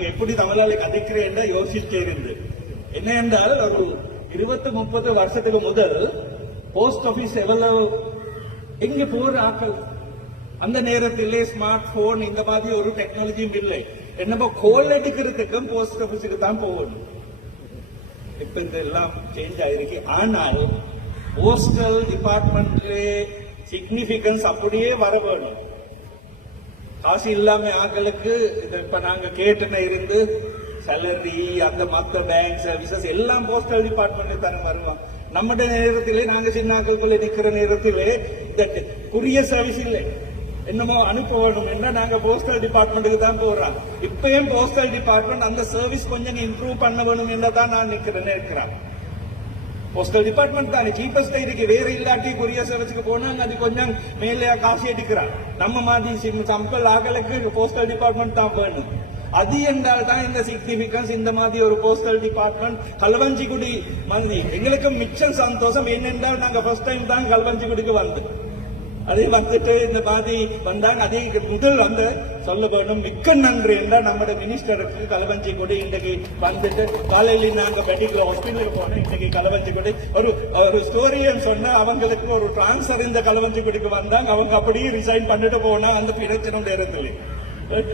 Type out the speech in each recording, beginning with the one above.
நாங்க எப்படி தமிழாளி கதைக்கிறேன் யோசிச்சே இருந்து என்ன என்றால் ஒரு இருபத்து முப்பது வருஷத்துக்கு முதல் போஸ்ட் ஆபீஸ் எவ்வளவு எங்க போற ஆக்கள்? அந்த நேரத்திலே ஸ்மார்ட் போன் இந்த மாதிரி ஒரு டெக்னாலஜியும் இல்லை. என்னமோ கோல் அடிக்கிறதுக்கும் போஸ்ட் ஆபீஸுக்கு தான் போகணும். இப்ப இந்த எல்லாம் சேஞ்ச் ஆயிருக்கு. ஆனால் போஸ்டல் டிபார்ட்மெண்ட்லே சிக்னிபிகன்ஸ் அப்படியே வர வேணும். காசு இல்லாம ஆட்களுக்கு இது இப்ப நாங்க கேட்டுன இருந்து சேலரி அந்த மத்த பேங்க் சர்வீசஸ் எல்லாம் போஸ்டல் டிபார்ட்மெண்ட் தானே வருவோம். நம்முடைய நேரத்திலே நாங்க சின்ன ஆட்களுக்குள்ள நிக்கிற நேரத்திலே இந்த குரிய சர்வீஸ் இல்லை. என்னமோ அனுப்ப வேணும். என்ன நாங்க போஸ்டல் டிபார்ட்மெண்ட்டுக்கு தான் போறோம். இப்பயும் போஸ்டல் டிபார்ட்மெண்ட் அந்த சர்வீஸ் கொஞ்சம் இம்ப்ரூவ் பண்ண வேணும் என்றதான் நான் நிக்கிறேன் இருக்கிறேன் போஸ்டல் டிபார்ட்மெண்ட் தானே. சீப்பஸ்ட் இருக்கு வேற இல்லாட்டி கொரியர் சர்வீஸ்க்கு போனா அது கொஞ்சம் மேலே காசு எடுக்கிறான் நம்ம மாதிரி சம்பல் ஆகலுக்கு போஸ்டல் டிபார்ட்மெண்ட் தான் வேணும். அது என்றால் தான் இந்த சிக்னிபிகன்ஸ் இந்த மாதிரி ஒரு போஸ்டல் டிபார்ட்மெண்ட் கல்வஞ்சிக்குடி மந்தி எங்களுக்கு மிச்சம் சந்தோஷம் என்னென்றால் நாங்கள் ஃபர்ஸ்ட் டைம் தான் கல்வஞ்சிக்குடிக்கு வந்தோம். அதே வந்துட்டு இந்த மாதிரி வந்தாங்க. அதே முதல் வந்து சொல்ல வேணும் மிக்க நன்றி. என்றால் நம்மட மினிஸ்டருக்கு கலவஞ்சி கூட இன்றைக்கு வந்துட்டு காலையில நாங்க மெடிக்கல் ஹாஸ்பிட்டலுக்கு போனோம். இன்னைக்கு கலவஞ்சி கூட. ஒரு ஒரு ஸ்டோரின்னு சொன்னா அவங்களுக்கு ஒரு டிரான்ஸ்ஃபர் இந்த கலவஞ்சி கொடிக்கு வந்தாங்க. அவங்க அப்படியே ரிசைன் பண்ணிட்டு போனா அந்த பிரச்சனை நேரத்தில்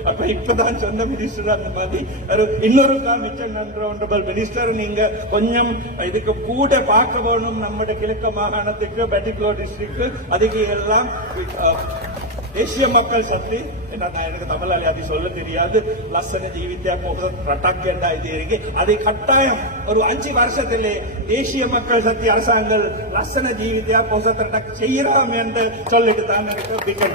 அப்ப இப்பதான் சொந்த மினிஸ்டர் அந்த மாதிரி. இன்னொரு கால் மிச்சம் மினிஸ்டர் நீங்க கொஞ்சம் இதுக்கு கூட பார்க்க வேணும் நம்முடைய கிழக்கு மாகாணத்துக்கு பெட்டிகோர் டிஸ்ட்ரிக்ட் அதுக்கு எல்லாம் දේශීය මක්කල් සත්ති එනත් අයනක තමලාලේ சொல்ல தெரியாது. ලස්සන ජීවිතයක් මොකද රටක් ගන්නයි තියෙන්නේ அதை கட்டாயம் ஒரு அஞ்சு வருஷத்திலே தேசிய மக்கள் சக்தி அரசாங்கம் லட்சண ஜீவிதா போசத்திரட்டக் செய்யறாம் என்று சொல்லிட்டு தான் எனக்கு பிக்கணும்